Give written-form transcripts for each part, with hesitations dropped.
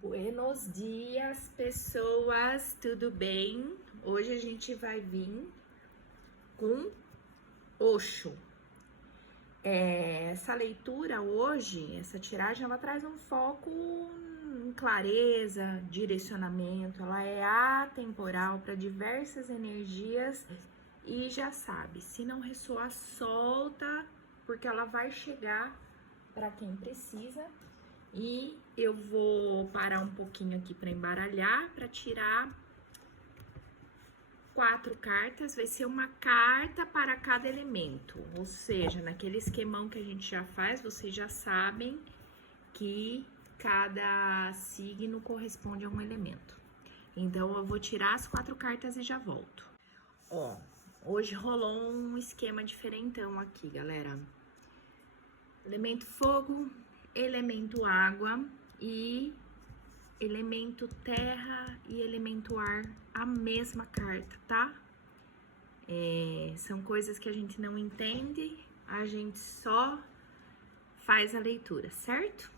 Buenos dias, pessoas, tudo bem? Hoje a gente vai vir com Osho. Essa leitura hoje, essa tiragem, ela traz um foco em clareza, direcionamento, ela é atemporal para diversas energias e já sabe, se não ressoar, solta, porque ela vai chegar para quem precisa. E eu vou parar um pouquinho aqui para embaralhar, para tirar 4 cartas. Vai ser uma carta para cada elemento, ou seja, naquele esquemão que a gente já faz, vocês já sabem que cada signo corresponde a um elemento. Então, eu vou tirar as 4 cartas e já volto. Ó, hoje rolou um esquema diferentão aqui, galera. Elemento fogo, elemento água e elemento terra e elemento ar, a mesma carta, tá? São coisas que a gente não entende, a gente só faz a leitura, certo?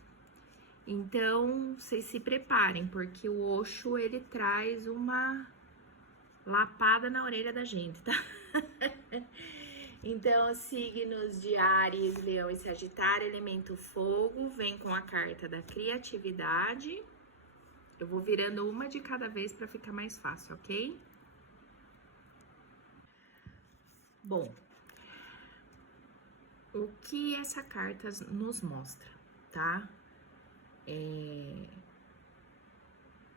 Então, vocês se preparem, porque o Osho, ele traz uma lapada na orelha da gente, tá? Então, signos de Áries, Leão e Sagitário, elemento fogo, vem com a carta da criatividade. Eu vou virando uma de cada vez para ficar mais fácil, ok? Bom, o que essa carta nos mostra, tá?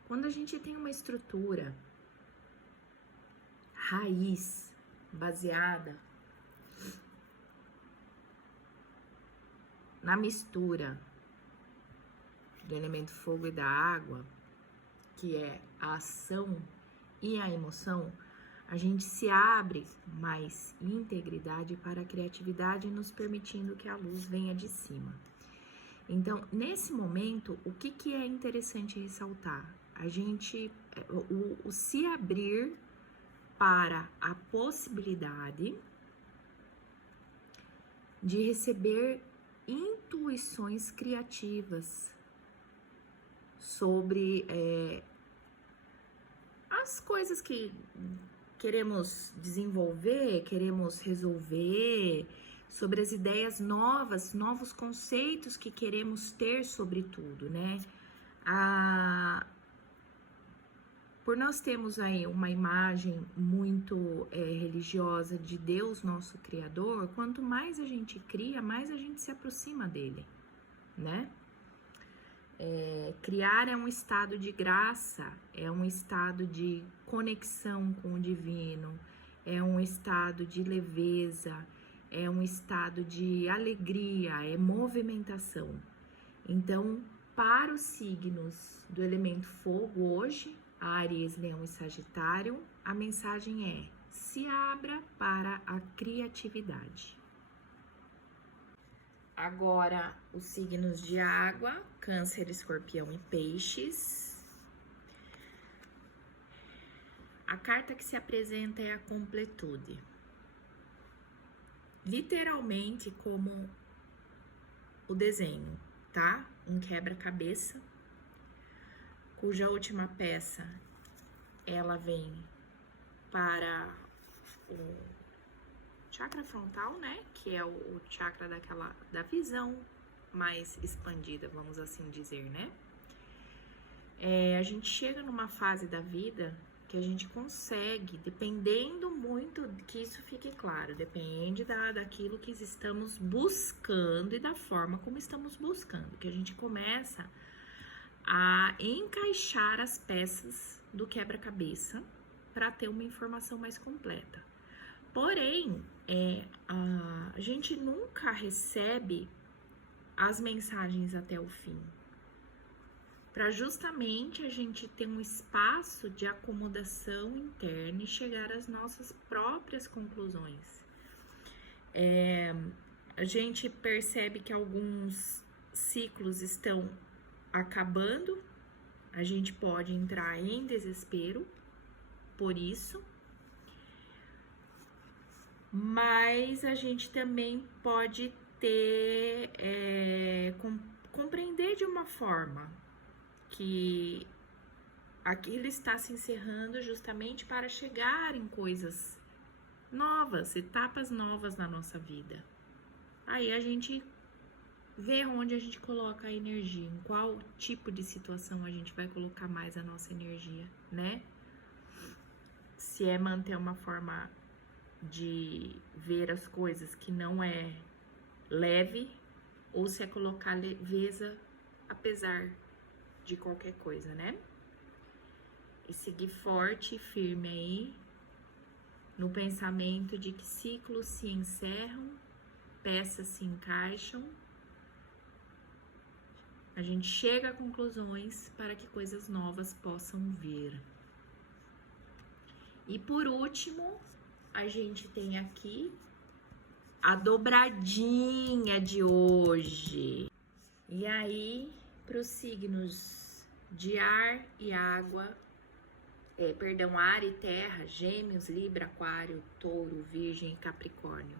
Quando a gente tem uma estrutura raiz, baseada na mistura do elemento fogo e da água, que é a ação e a emoção, a gente se abre mais integridade para a criatividade, nos permitindo que a luz venha de cima. Então, nesse momento, o que é interessante ressaltar? A gente, o se abrir para a possibilidade de receber intuições criativas sobre as coisas que queremos desenvolver, queremos resolver, sobre as ideias novas, novos conceitos que queremos ter sobre tudo, né? Por nós termos aí uma imagem muito religiosa de Deus, nosso Criador, quanto mais a gente cria, mais a gente se aproxima dele, né? Criar é um estado de graça, é um estado de conexão com o divino, é um estado de leveza, é um estado de alegria, é movimentação. Então, para os signos do elemento fogo hoje, Áries, Leão e Sagitário, a mensagem é: se abra para a criatividade. Agora, os signos de água, Câncer, Escorpião e Peixes. A carta que se apresenta é a completude. Literalmente como o desenho, tá? Um quebra-cabeça, cuja última peça, ela vem para o chakra frontal, né? Que é o chakra da visão mais expandida, vamos assim dizer, né? A gente chega numa fase da vida que a gente consegue, dependendo muito, que isso fique claro, depende daquilo que estamos buscando e da forma como estamos buscando, que a gente começa a encaixar as peças do quebra-cabeça para ter uma informação mais completa. Porém, a gente nunca recebe as mensagens até o fim, para justamente a gente ter um espaço de acomodação interna e chegar às nossas próprias conclusões. A gente percebe que alguns ciclos estão acabando, a gente pode entrar em desespero por isso, mas a gente também pode ter, compreender de uma forma que aquilo está se encerrando justamente para chegar em coisas novas, etapas novas na nossa vida. Aí a gente vê onde a gente coloca a energia, em qual tipo de situação a gente vai colocar mais a nossa energia, né? Se é manter uma forma de ver as coisas que não é leve, ou se é colocar leveza apesar de qualquer coisa, né? E seguir forte e firme aí no pensamento de que ciclos se encerram, peças se encaixam, a gente chega a conclusões para que coisas novas possam vir. E por último, a gente tem aqui a dobradinha de hoje. E aí, para os signos de ar e água, ar e terra, Gêmeos, Libra, Aquário, Touro, Virgem e Capricórnio.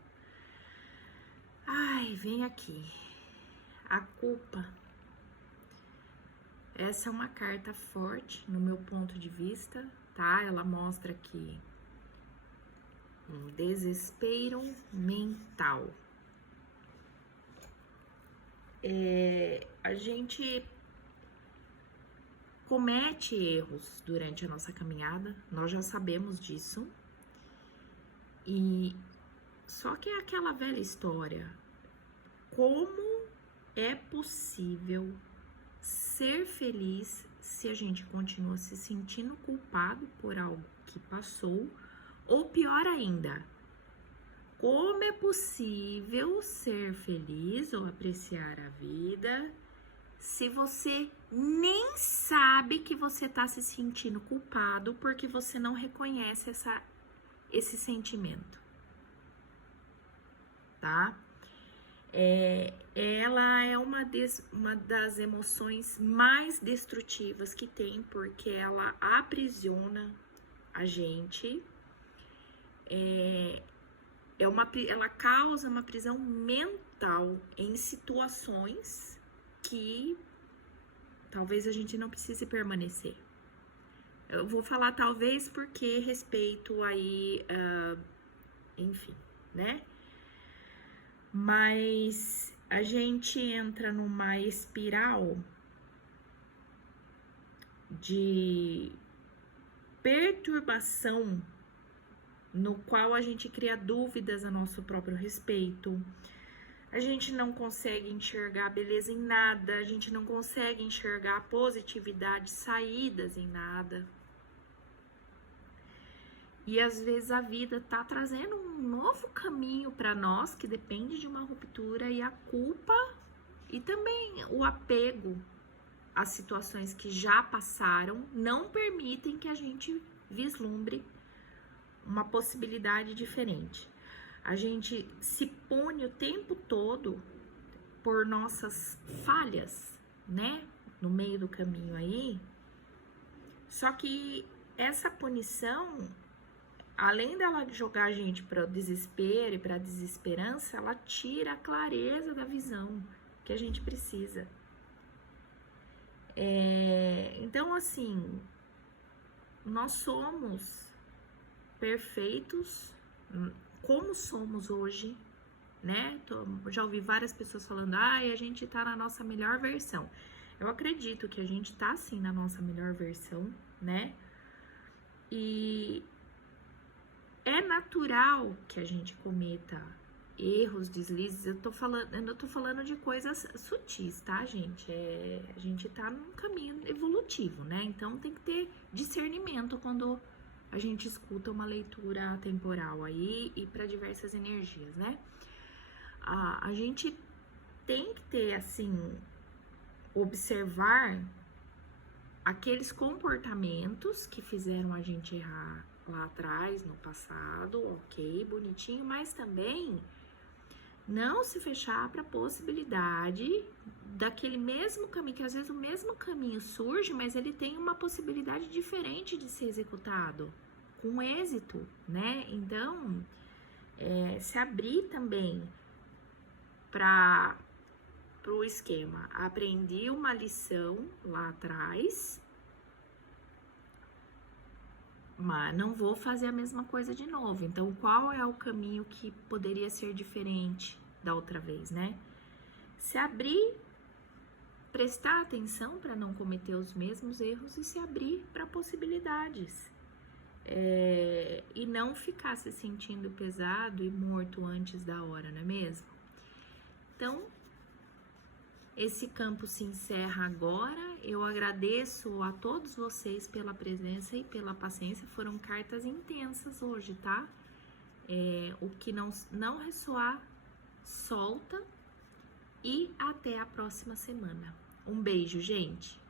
Ai, vem aqui. A culpa. Essa é uma carta forte no meu ponto de vista, tá? Ela mostra aqui um desespero mental. A gente comete erros durante a nossa caminhada, nós já sabemos disso. E só que é aquela velha história. Como é possível ser feliz se a gente continua se sentindo culpado por algo que passou? Ou pior ainda, como é possível ser feliz ou apreciar a vida se você nem sabe que você está se sentindo culpado porque você não reconhece esse sentimento, tá? Ela é uma das emoções mais destrutivas que tem, porque ela aprisiona a gente, ela causa uma prisão mental em situações que talvez a gente não precise permanecer. Eu vou falar talvez porque respeito aí, enfim, né? Mas a gente entra numa espiral de perturbação no qual a gente cria dúvidas a nosso próprio respeito. A gente não consegue enxergar beleza em nada, a gente não consegue enxergar positividade, saídas em nada. E às vezes a vida tá trazendo um novo caminho para nós que depende de uma ruptura, e a culpa e também o apego às situações que já passaram não permitem que a gente vislumbre uma possibilidade diferente. A gente se pune o tempo todo por nossas falhas, né? No meio do caminho aí. Só que essa punição, além dela jogar a gente para o desespero e para a desesperança, ela tira a clareza da visão que a gente precisa. Então, assim, nós somos perfeitos como somos hoje, né? Já ouvi várias pessoas falando, a gente tá na nossa melhor versão. Eu acredito que a gente tá, sim, na nossa melhor versão, né? E é natural que a gente cometa erros, deslizes. Eu tô falando de coisas sutis, tá, gente? A gente tá num caminho evolutivo, né? Então tem que ter discernimento quando a gente escuta uma leitura temporal aí e para diversas energias, né? A gente tem que ter, assim, observar aqueles comportamentos que fizeram a gente errar lá atrás, no passado, ok, bonitinho, mas também não se fechar para a possibilidade daquele mesmo caminho, que às vezes o mesmo caminho surge, mas ele tem uma possibilidade diferente de ser executado, com êxito, né? Então, se abrir também para pro esquema. Aprendi uma lição lá atrás, mas não vou fazer a mesma coisa de novo. Então, qual é o caminho que poderia ser diferente da outra vez, né? Se abrir, prestar atenção para não cometer os mesmos erros e se abrir para possibilidades. E não ficar se sentindo pesado e morto antes da hora, não é mesmo? Então, esse campo se encerra agora. Eu agradeço a todos vocês pela presença e pela paciência. Foram cartas intensas hoje, tá? O que não ressoar, solta. E até a próxima semana. Um beijo, gente!